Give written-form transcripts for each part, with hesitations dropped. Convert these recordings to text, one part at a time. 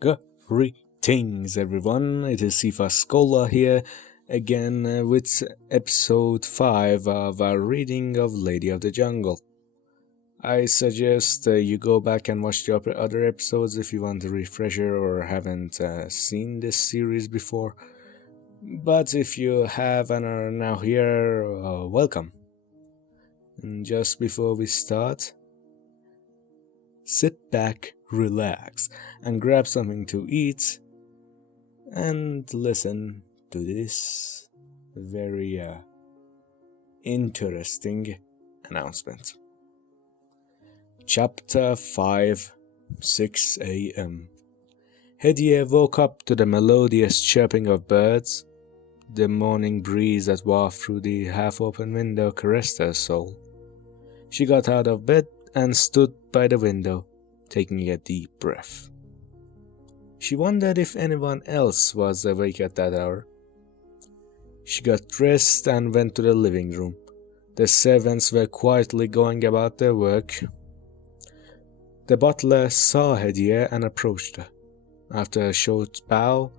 Greetings, everyone. It is Sifa Skola here again with episode 5 of our reading of Lady of the Jungle. I suggest you go back and watch the other episodes if you want a refresher or haven't seen this series before. But if you have and are now here, welcome. And just before we start, sit back, relax, and grab something to eat and listen to this very interesting announcement. Chapter 5, 6 a.m. Hediye woke up to the melodious chirping of birds. The morning breeze that wafted through the half-open window caressed her soul. She got out of bed and stood by the window, taking a deep breath. She wondered if anyone else was awake at that hour. She got dressed and went to the living room. The servants were quietly going about their work. The butler saw Hediye and approached her. After a short bow,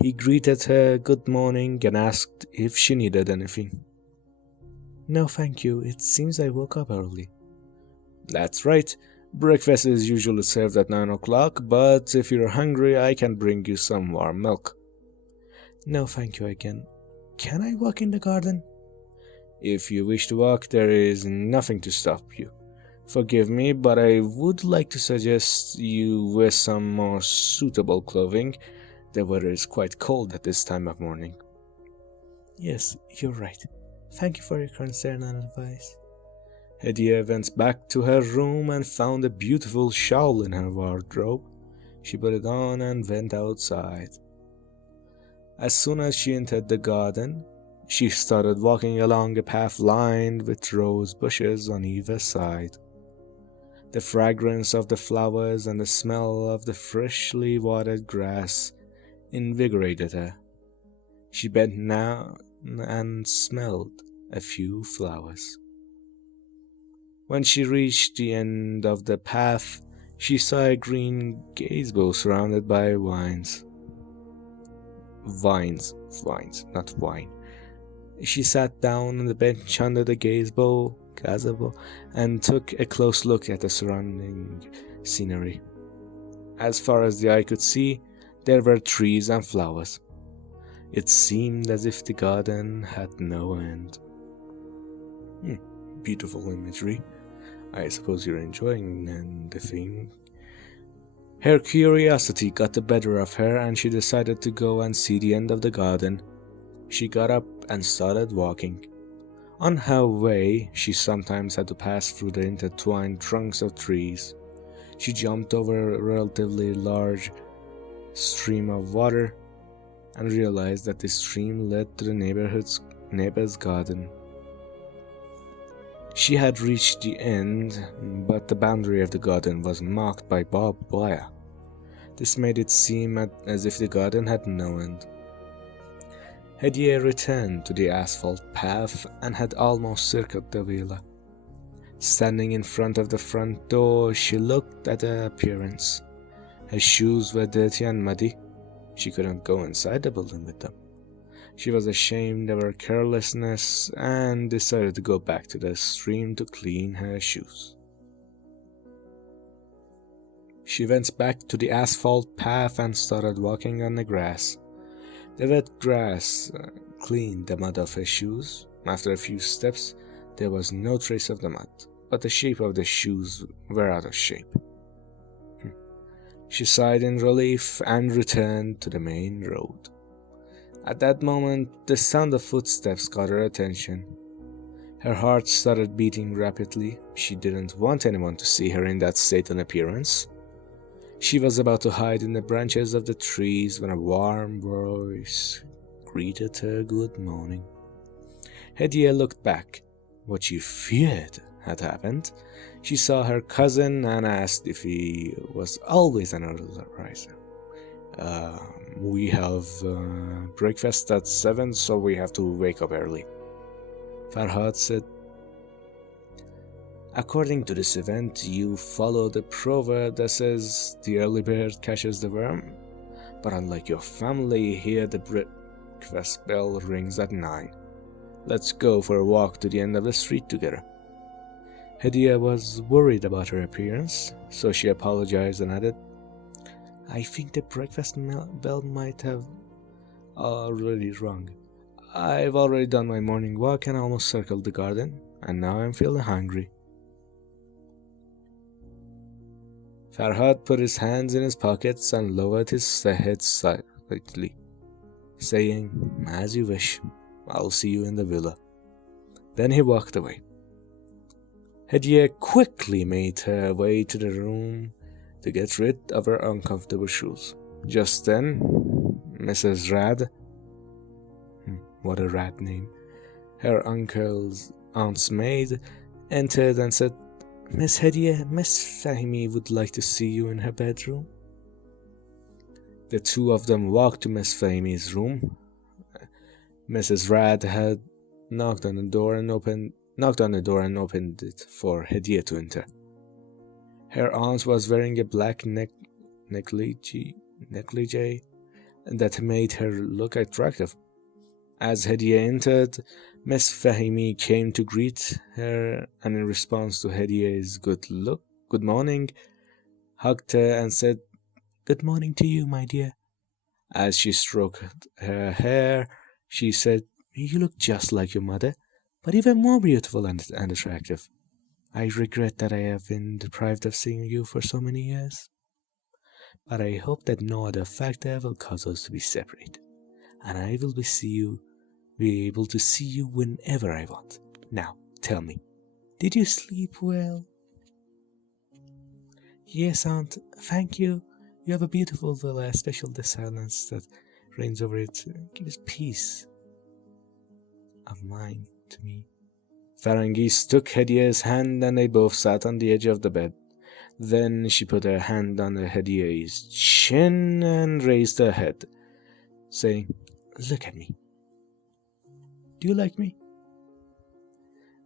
he greeted her good morning and asked if she needed anything. No, thank you. It seems I woke up early. That's right. Breakfast is usually served at 9 o'clock, but if you're hungry, I can bring you some warm milk. No, thank you again. Can I walk in the garden? If you wish to walk, there is nothing to stop you. Forgive me, but I would like to suggest you wear some more suitable clothing. The weather is quite cold at this time of morning. Yes, you're right. Thank you for your concern and advice. Hediye went back to her room and found a beautiful shawl in her wardrobe. She put it on and went outside. As soon as she entered the garden, she started walking along a path lined with rose bushes on either side. The fragrance of the flowers and the smell of the freshly watered grass invigorated her. She bent down and smelled a few flowers. When she reached the end of the path, she saw a green gazebo surrounded by vines. Vines, not wine. She sat down on the bench under the gazebo, and took a close look at the surrounding scenery. As far as the eye could see, there were trees and flowers. It seemed as if the garden had no end. Beautiful imagery. I suppose you're enjoying the theme. Her curiosity got the better of her, and she decided to go and see the end of the garden. She got up and started walking. On her way, she sometimes had to pass through the intertwined trunks of trees. She jumped over a relatively large stream of water and realized that the stream led to the neighbor's garden. She had reached the end, but the boundary of the garden was marked by barbed wire. This made it seem as if the garden had no end. Hediye returned to the asphalt path and had almost circled the villa. Standing in front of the front door, she looked at her appearance. Her shoes were dirty and muddy. She couldn't go inside the building with them. She was ashamed of her carelessness and decided to go back to the stream to clean her shoes. She went back to the asphalt path and started walking on the grass. The wet grass cleaned the mud off her shoes. After a few steps, there was no trace of the mud, but the shape of the shoes were out of shape. She sighed in relief and returned to the main road. At that moment, the sound of footsteps caught her attention. Her heart started beating rapidly. She didn't want anyone to see her in that state and appearance. She was about to hide in the branches of the trees when a warm voice greeted her good morning. Hediye looked back. What she feared had happened. She saw her cousin and asked if he was always an early riser. We have breakfast at 7, so we have to wake up early, Farhad said. According to this event, you follow the proverb that says the early bird catches the worm. But unlike your family, here the breakfast bell rings at 9. Let's go for a walk to the end of the street together. Hediye was worried about her appearance, so she apologized and added, I think the breakfast bell might have already rung. I've already done my morning walk and almost circled the garden, and now I'm feeling hungry. Farhad put his hands in his pockets and lowered his head slightly, saying, As you wish, I'll see you in the villa. Then he walked away. Hediye quickly made her way to the room to get rid of her uncomfortable shoes. Just then, Mrs. Rad, what a rad name, her aunt's maid, entered and said, Miss Hediye, Miss Fahimi would like to see you in her bedroom. The two of them walked to Miss Fahimi's room. Mrs. Rad had knocked on the door and opened it for Hediye to enter. Her aunt was wearing a black negligee that made her look attractive. As Hediye entered, Miss Fahimi came to greet her, and in response to Hediye's good morning, hugged her and said, Good morning to you, my dear. As she stroked her hair, she said, You look just like your mother, but even more beautiful and attractive. I regret that I have been deprived of seeing you for so many years. But I hope that no other factor will cause us to be separate, and I will be able to see you whenever I want. Now, tell me, did you sleep well? Yes, Aunt, thank you. You have a beautiful villa, especially the silence that reigns over it gives peace of mind to me. Farangis took Hediye's hand and they both sat on the edge of the bed. Then she put her hand on Hediye's chin and raised her head, saying, Look at me. Do you like me?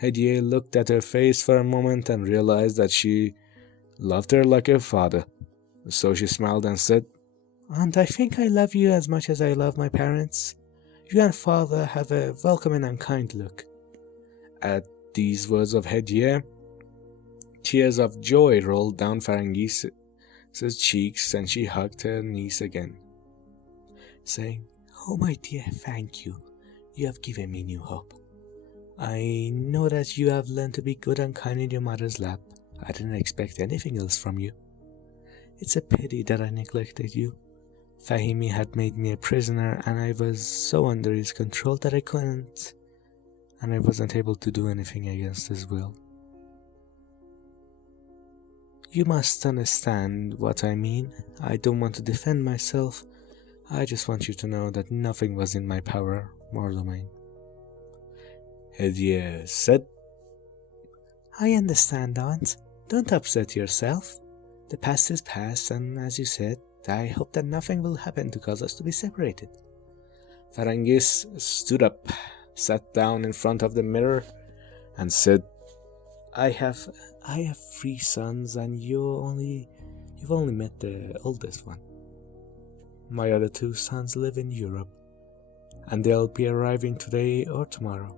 Hediye looked at her face for a moment and realized that she loved her like her father. So she smiled and said, Aunt, I think I love you as much as I love my parents. You and father have a welcoming and kind look. At these words of Hediye, tears of joy rolled down Farangis's cheeks and she hugged her niece again, saying, Oh, my dear, thank you. You have given me new hope. I know that you have learned to be good and kind in your mother's lap. I didn't expect anything else from you. It's a pity that I neglected you. Fahimi had made me a prisoner and I was so under his control that I wasn't able to do anything against his will. You must understand what I mean. I don't want to defend myself. I just want you to know that nothing was in my power or domain. Hediye said, I understand, Aunt. Don't upset yourself. The past is past, and as you said, I hope that nothing will happen to cause us to be separated. Farangis stood up, sat down in front of the mirror, and said, I have 3 sons, and you've only met the oldest one. My other 2 sons live in Europe, and they'll be arriving today or tomorrow,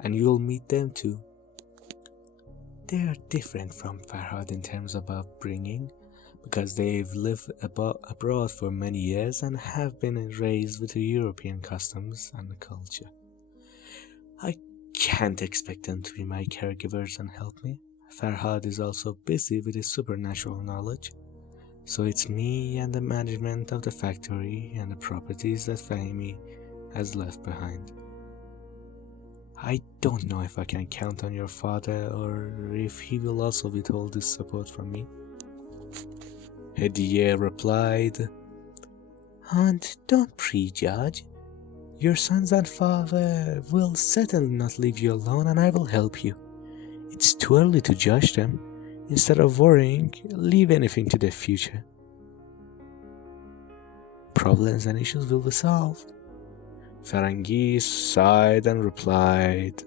and you'll meet them too. They are different from Farhad in terms of upbringing, because they've lived abroad for many years and have been raised with the European customs and the culture. I can't expect them to be my caregivers and help me. Farhad is also busy with his supernatural knowledge, so it's me and the management of the factory and the properties that Fahimi has left behind. I don't know if I can count on your father or if he will also withhold his support from me. Hediye replied, Aunt, don't prejudge. Your sons and father will certainly not leave you alone, and I will help you. It's too early to judge them. Instead of worrying, leave anything to the future. Problems and issues will be solved. Farangis sighed and replied,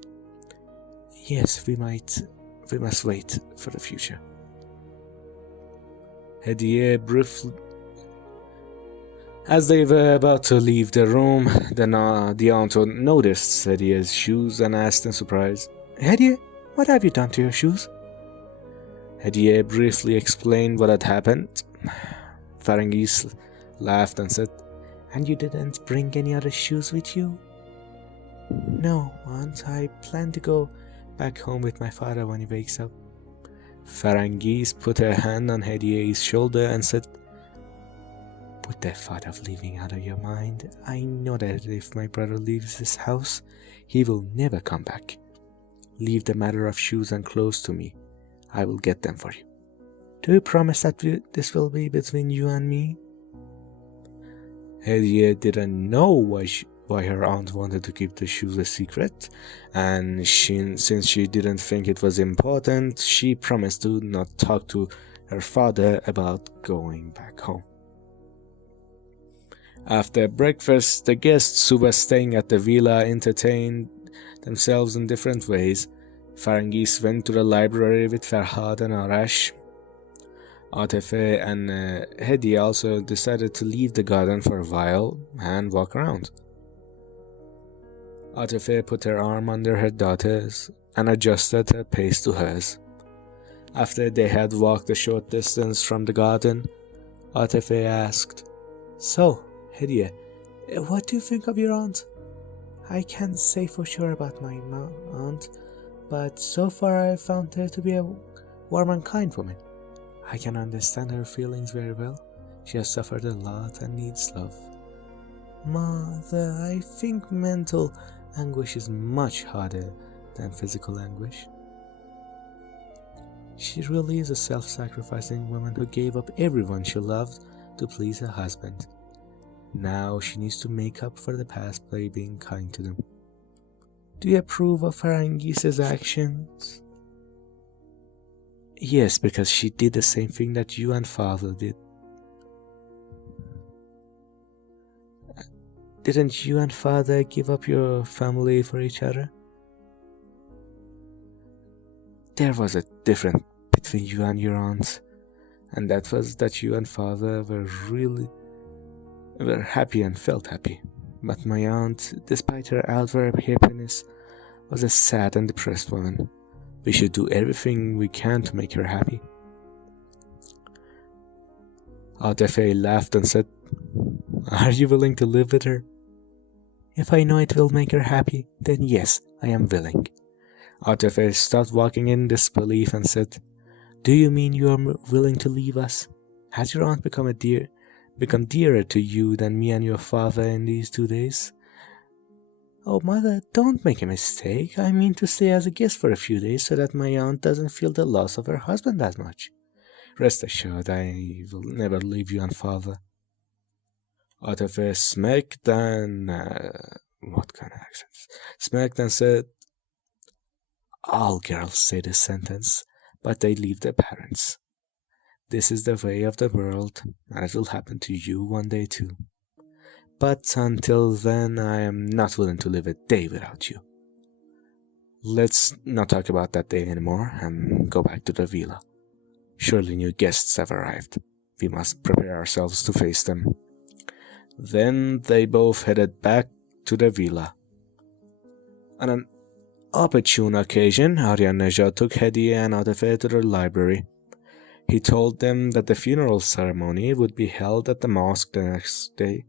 Yes, we might We must wait for the future. Hediye briefly... As they were about to leave the room, the aunt noticed Hediye's shoes and asked in surprise, "Hediye, what have you done to your shoes?" Hediye briefly explained what had happened. Ferengis laughed and said, "And you didn't bring any other shoes with you?" "No, aunt, I plan to go back home with my father when he wakes up." Ferengis put her hand on Hediye's shoulder and said, "Put that thought of leaving out of your mind. I know that if my brother leaves this house, he will never come back. Leave the matter of shoes and clothes to me. I will get them for you. Do you promise that this will be between you and me?" Hediye didn't know why her aunt wanted to keep the shoes a secret, and since she didn't think it was important, she promised to not talk to her father about going back home. After breakfast, the guests who were staying at the villa entertained themselves in different ways. Ferengis went to the library with Farhad and Arash. Atefe and Hediye also decided to leave the garden for a while and walk around. Atefe put her arm under her daughter's and adjusted her pace to hers. After they had walked a short distance from the garden, Atefe asked, "So, Hediye, what do you think of your aunt?" "I can't say for sure about my aunt, but so far I've found her to be a warm and kind woman. I can understand her feelings very well. She has suffered a lot and needs love." "Mother, I think mental anguish is much harder than physical anguish. She really is a self-sacrificing woman who gave up everyone she loved to please her husband. Now she needs to make up for the past by being kind to them. Do you approve of Ferengis' actions?" "Yes, because she did the same thing that you and father did." "Didn't you and father give up your family for each other?" "There was a difference between you and your aunt, and that was that you and father were happy and felt happy. But my aunt, despite her outward happiness, was a sad and depressed woman. We should do everything we can to make her happy." Atefe laughed and said, "Are you willing to live with her?" "If I know it will make her happy, then yes, I am willing." Atefe stopped walking in disbelief and said, "Do you mean you are willing to leave us? Has your aunt become dearer to you than me and your father in these 2 days?" "Oh, mother, don't make a mistake. I mean to stay as a guest for a few days so that my aunt doesn't feel the loss of her husband as much. Rest assured, I will never leave you and father." Atefe smirked and... what kind of accent? Smirked and said, "All girls say this sentence, but they leave their parents. This is the way of the world, and it will happen to you one day too. But until then, I am not willing to live a day without you. Let's not talk about that day anymore and go back to the villa. Surely new guests have arrived. We must prepare ourselves to face them." Then they both headed back to the villa. On an opportune occasion, Aryan Nejad took Hediye and Atefe to the library. He told them that the funeral ceremony would be held at the mosque the next day,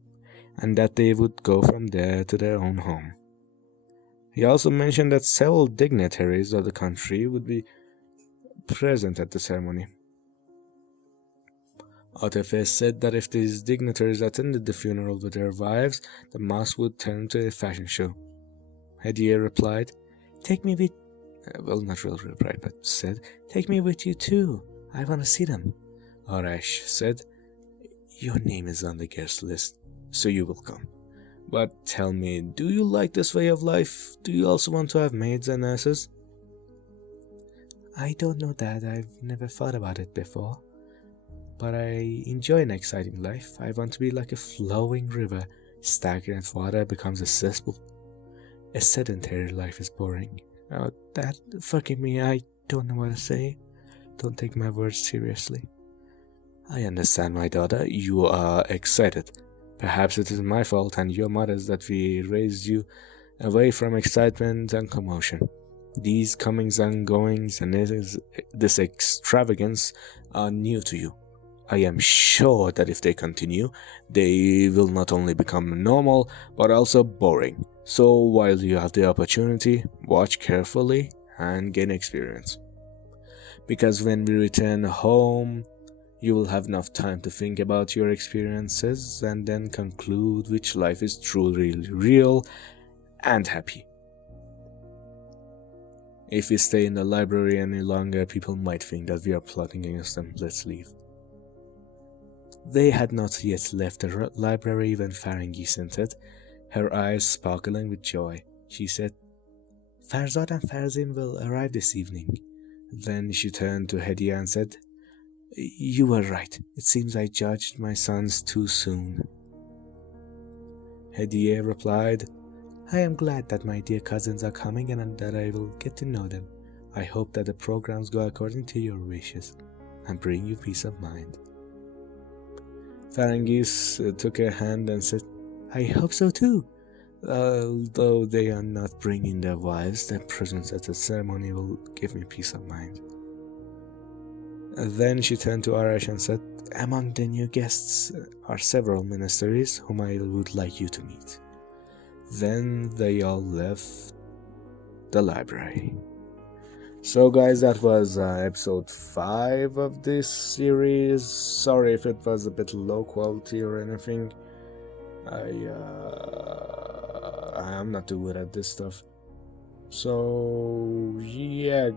and that they would go from there to their own home. He also mentioned that several dignitaries of the country would be present at the ceremony. Atefe said that if these dignitaries attended the funeral with their wives, the mosque would turn into a fashion show. Hediye replied, "Take me with..." Well, not really replied, but said, "Take me with you too. I want to see them." Arash said, "Your name is on the guest list, so you will come. But tell me, do you like this way of life? Do you also want to have maids and nurses?" "I don't know, Dad. I've never thought about it before. But I enjoy an exciting life. I want to be like a flowing river. Stagnant water becomes a cesspool. A sedentary life is boring." "Oh, Dad, forgive me. I don't know what to say. Don't take my words seriously. I understand, my daughter. You are excited. Perhaps it is my fault and your mother's that we raised you away from excitement and commotion. These comings and goings and this extravagance are new to you. I am sure that if they continue, they will not only become normal, but also boring. So while you have the opportunity, watch carefully and gain experience. Because when we return home, you will have enough time to think about your experiences and then conclude which life is truly real and happy. If we stay in the library any longer, people might think that we are plotting against them. Let's leave. They had not yet left the library when Ferengis entered, her eyes sparkling with joy. She said, "Farzad and Farzin will arrive this evening." Then she turned to Hediye and said, "You were right. It seems I judged my sons too soon." Hediye replied, "I am glad that my dear cousins are coming and that I will get to know them. I hope that the programs go according to your wishes and bring you peace of mind." Ferengis took her hand and said, "I hope so too. Although they are not bringing their wives, their presence at the ceremony will give me peace of mind." Then she turned to Arash and said, "Among the new guests are several ministers whom I would like you to meet." Then they all left the library. So guys, that was episode 5 of this series. Sorry if it was a bit low quality or anything. I am not too good at this stuff. So yeah,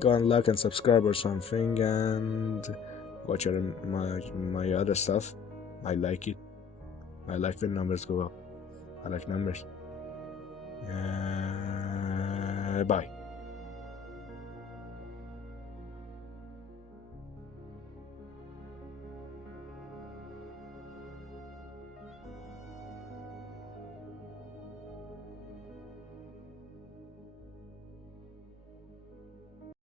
go and like and subscribe or something and watch my other stuff. I like it. I like when numbers go up. I like numbers. Bye.